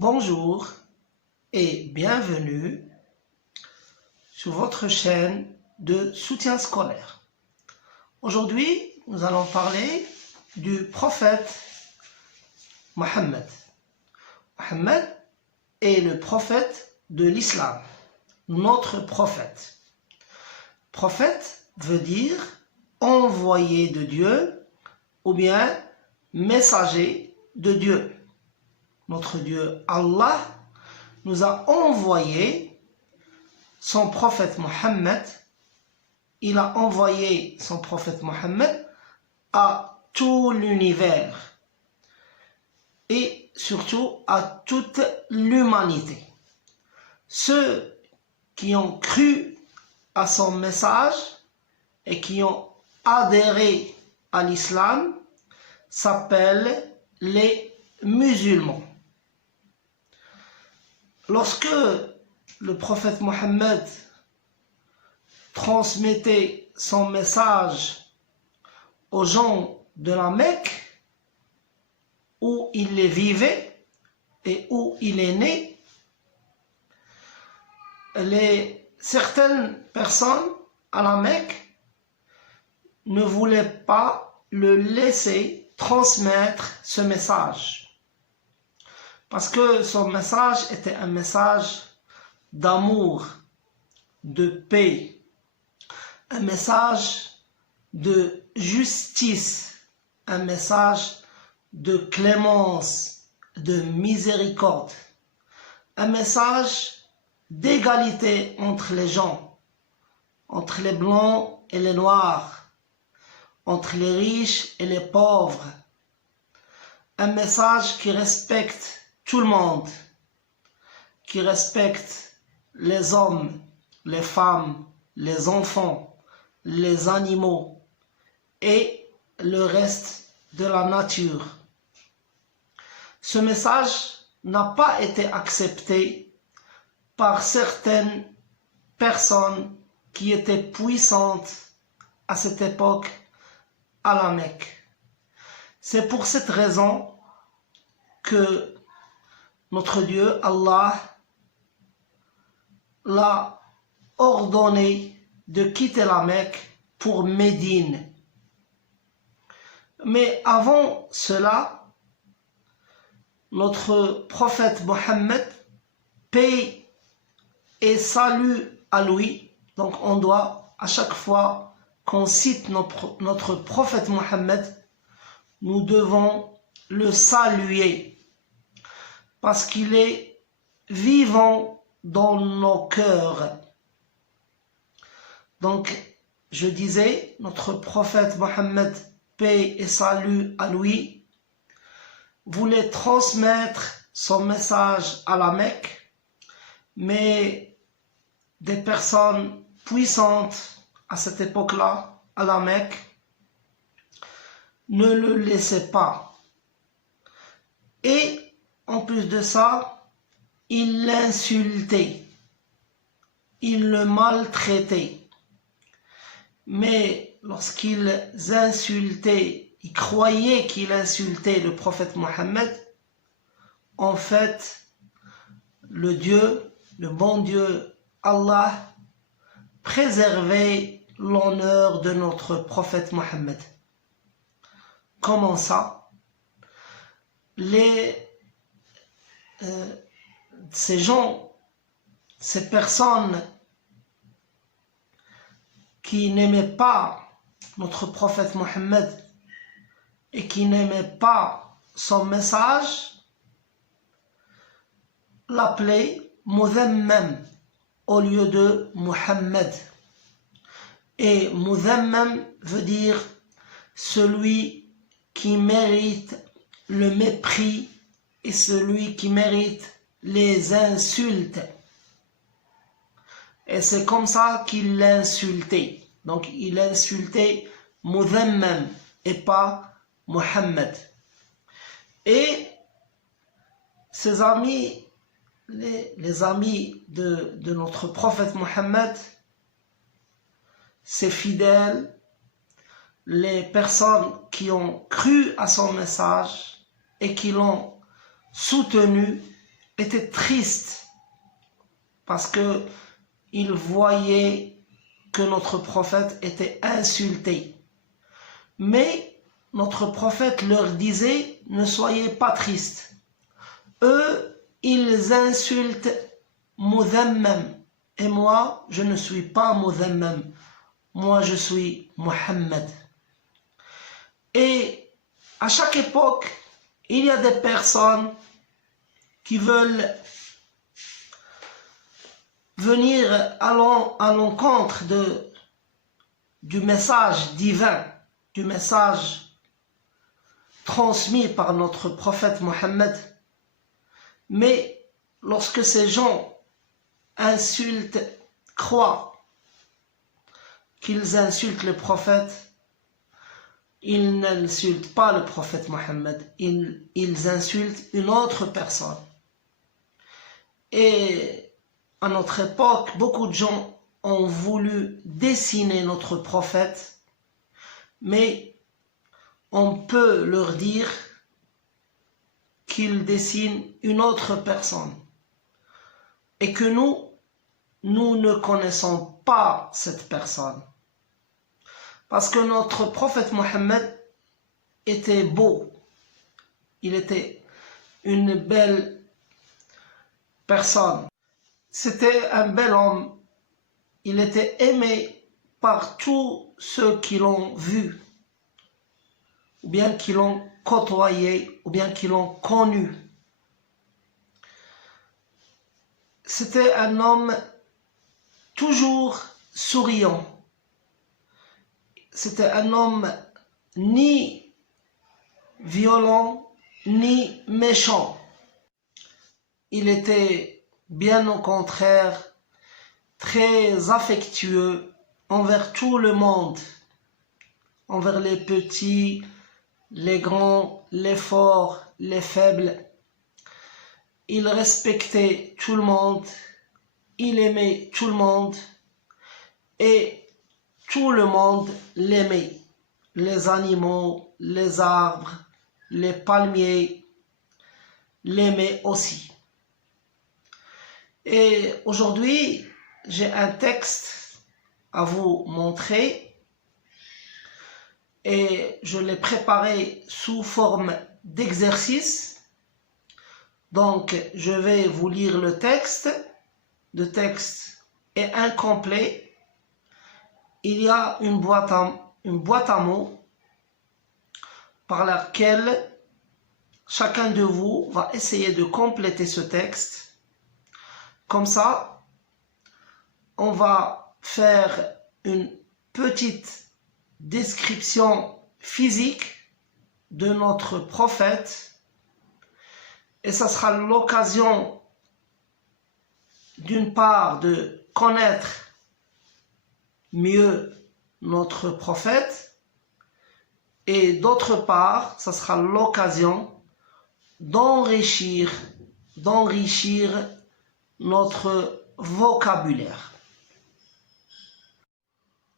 Bonjour et bienvenue sur votre chaîne de soutien scolaire. Aujourd'hui, nous allons parler du prophète Mohammed. Mohammed est le prophète de l'islam, notre prophète. Prophète veut dire envoyé de Dieu ou bien messager de Dieu. Notre Dieu Allah nous a envoyé son prophète Mohammed. Il a envoyé son prophète Mohammed à tout l'univers et surtout à toute l'humanité. Ceux qui ont cru à son message et qui ont adhéré à l'islam s'appellent les musulmans. Lorsque le prophète Mohammed transmettait son message aux gens de la Mecque, où il les vivait et où il est né, certaines personnes à la Mecque ne voulaient pas le laisser transmettre ce message. Parce que son message était un message d'amour, de paix, un message de justice, un message de clémence, de miséricorde, un message d'égalité entre les gens, entre les blancs et les noirs, entre les riches et les pauvres, un message qui respecte tout le monde, qui respecte les hommes, les femmes, les enfants, les animaux et le reste de la nature. Ce message n'a pas été accepté par certaines personnes qui étaient puissantes à cette époque à la Mecque. C'est pour cette raison que notre Dieu, Allah, l'a ordonné de quitter la Mecque pour Médine. Mais avant cela, notre prophète Mohammed, paix et salut à lui. Donc on doit, à chaque fois qu'on cite notre prophète Mohammed, nous devons le saluer parce qu'il est vivant dans nos cœurs. Donc, je disais, notre prophète Mohammed, paix et salut à lui, voulait transmettre son message à la Mecque, mais des personnes puissantes à cette époque-là, à la Mecque, ne le laissaient pas. Et en plus de ça, ils l'insultaient, ils le maltraitaient. Mais lorsqu'ils insultaient, ils croyaient qu'ils insultaient le prophète Mohammed, en fait, le bon Dieu, Allah, préservait l'honneur de notre prophète Mohammed. Comment ça? Ces gens, ces personnes qui n'aimaient pas notre prophète Mohammed et qui n'aimaient pas son message, l'appelaient Mudhammam au lieu de Muhammad. Et Mudhammam veut dire celui qui mérite le mépris et celui qui mérite les insultes. Et c'est comme ça qu'il l'insultait. Donc il insultait Mudhammam et pas Muhammad. Et ses amis, les amis de notre prophète Mohammed, ses fidèles, les personnes qui ont cru à son message et qui l'ont soutenu était triste parce que il voyait que notre prophète était insulté. Mais notre prophète leur disait, ne soyez pas tristes. Eux, ils insultent Mudhammam. Et moi, je ne suis pas Mudhammam. Moi, je suis Muhammad. Et à chaque époque, il y a des personnes qui veulent venir à l'encontre du message divin, du message transmis par notre prophète Mohammed. Mais lorsque ces gens croient qu'ils insultent le prophète, ils n'insultent pas le prophète Mohammed, ils insultent une autre personne. Et à notre époque, beaucoup de gens ont voulu dessiner notre prophète, mais on peut leur dire qu'ils dessinent une autre personne et que nous ne connaissons pas cette personne. Parce que notre prophète Mohammed était beau, il était une belle personne. C'était un bel homme, il était aimé par tous ceux qui l'ont vu, ou bien qui l'ont côtoyé, ou bien qui l'ont connu. C'était un homme toujours souriant. C'était un homme ni violent, ni méchant. Il était bien au contraire, très affectueux envers tout le monde, envers les petits, les grands, les forts, les faibles. Il respectait tout le monde, il aimait tout le monde et tout le monde l'aimait. Les animaux, les arbres, les palmiers l'aimaient aussi. Et aujourd'hui, j'ai un texte à vous montrer et je l'ai préparé sous forme d'exercice. Donc, je vais vous lire le texte. Le texte est incomplet. Il y a une boîte à mots par laquelle chacun de vous va essayer de compléter ce texte. Comme ça, on va faire une petite description physique de notre prophète et ça sera l'occasion d'une part de connaître mieux notre prophète et d'autre part, ça sera l'occasion d'enrichir notre vocabulaire.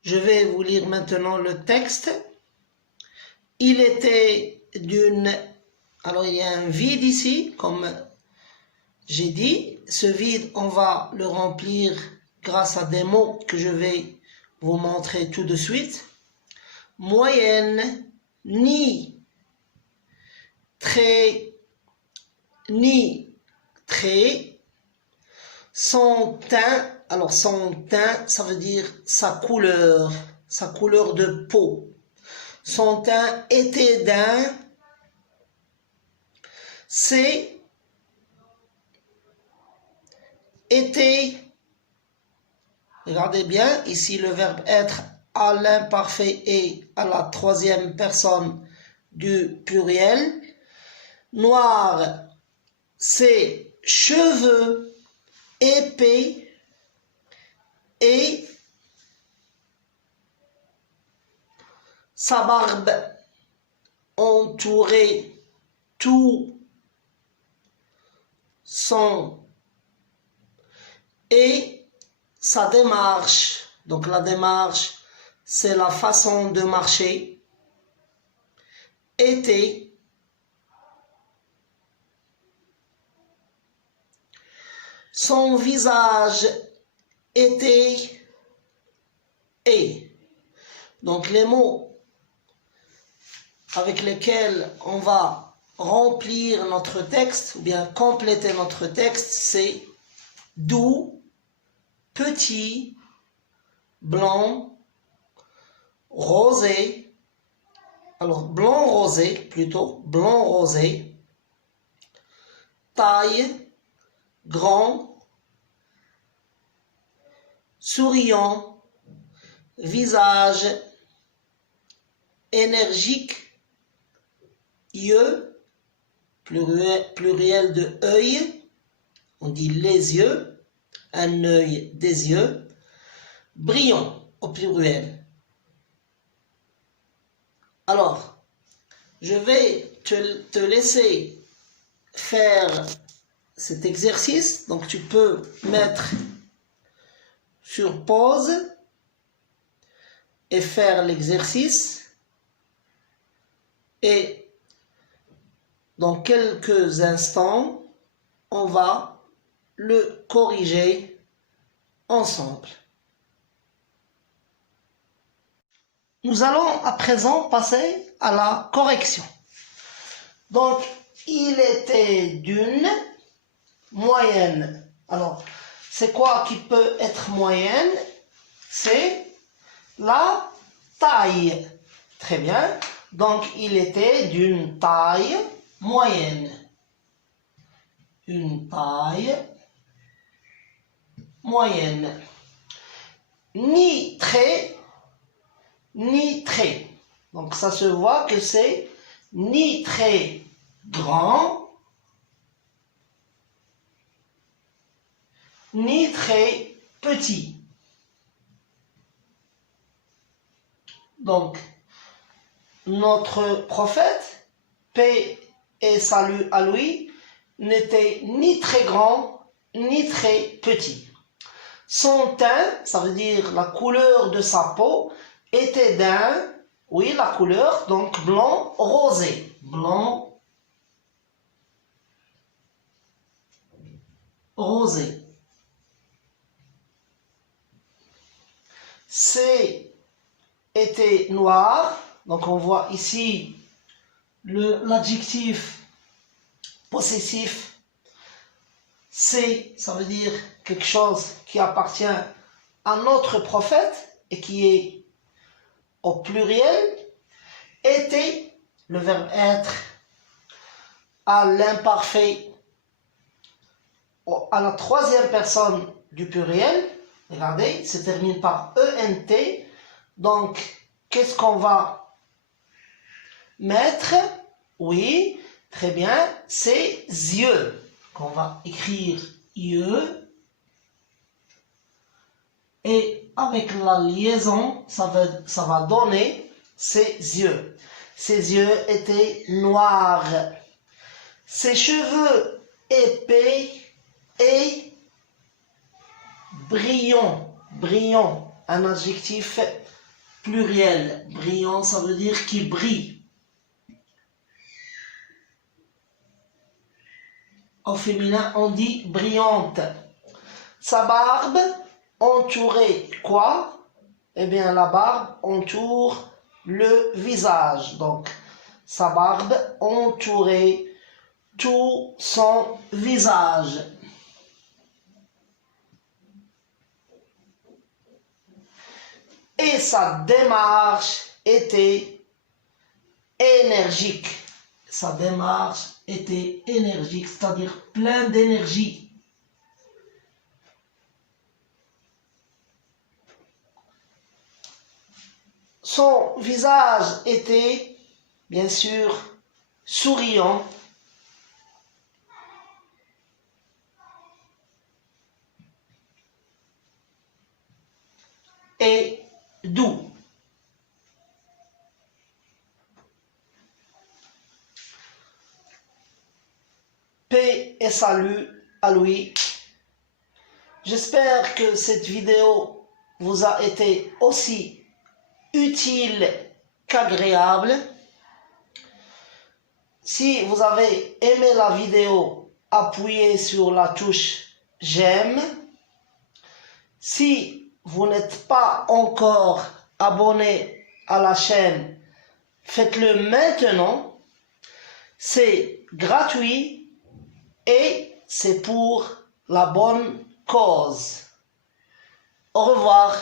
Je vais vous lire maintenant le texte. Il était d'une... Alors il y a un vide ici, comme j'ai dit. Ce vide, on va le remplir grâce à des mots que je vais vous montrer tout de suite. Moyenne, ni, trait, son teint. Alors son teint, ça veut dire sa couleur de peau. Son teint était d'un, c'est, était. Regardez bien, ici le verbe être à l'imparfait et à la troisième personne du pluriel. Noir, ses cheveux épais et sa barbe entourait tout son et sa démarche. Donc la démarche, c'est la façon de marcher. Était Son visage était et. Donc les mots avec lesquels on va remplir notre texte, ou bien compléter notre texte, c'est doux, petit, blanc, rosé. Alors blanc rosé plutôt, blanc rosé, taille, grand, souriant, visage, énergique, yeux, pluriel de œil, on dit les yeux, un œil, des yeux, brillant au pluriel. Alors, je vais te laisser faire cet exercice, donc tu peux mettre sur pause et faire l'exercice, et dans quelques instants, on va le corriger ensemble. Nous allons à présent passer à la correction. Donc, il était d'une moyenne. Alors, c'est quoi qui peut être moyenne? C'est la taille. Très bien. Donc, il était d'une taille moyenne. Une taille moyenne. Ni très, ni très. Donc, ça se voit que c'est ni très grand, ni très petit. Donc, notre prophète, paix et salut à lui, n'était ni très grand, ni très petit. Son teint, ça veut dire la couleur de sa peau, était d'un, oui, la couleur, donc blanc rosé. Blanc rosé. C'est était noir, donc on voit ici l'adjectif possessif. C'est, ça veut dire quelque chose qui appartient à notre prophète et qui est au pluriel. Était, le verbe être, à l'imparfait, à la troisième personne du pluriel. Regardez, se termine par ENT. Donc, qu'est-ce qu'on va mettre? Oui, très bien, c'est yeux. On va écrire yeux. Et avec la liaison, ça va donner ses yeux. Ses yeux étaient noirs. Ses cheveux épais et brillants. Brillant, un adjectif pluriel. Brillant, ça veut dire qui brille. Au féminin, on dit brillante. Sa barbe entourait quoi? Eh bien, la barbe entoure le visage. Donc, sa barbe entourait tout son visage. Et sa démarche était énergique. Sa démarche était énergique, c'est-à-dire plein d'énergie. Son visage était, bien sûr, souriant. Et doux. Paix et salut à lui. J'espère que cette vidéo vous a été aussi utile qu'agréable. Si vous avez aimé la vidéo, appuyez sur la touche j'aime. Si vous n'êtes pas encore abonné à la chaîne, faites-le maintenant. C'est gratuit et c'est pour la bonne cause. Au revoir.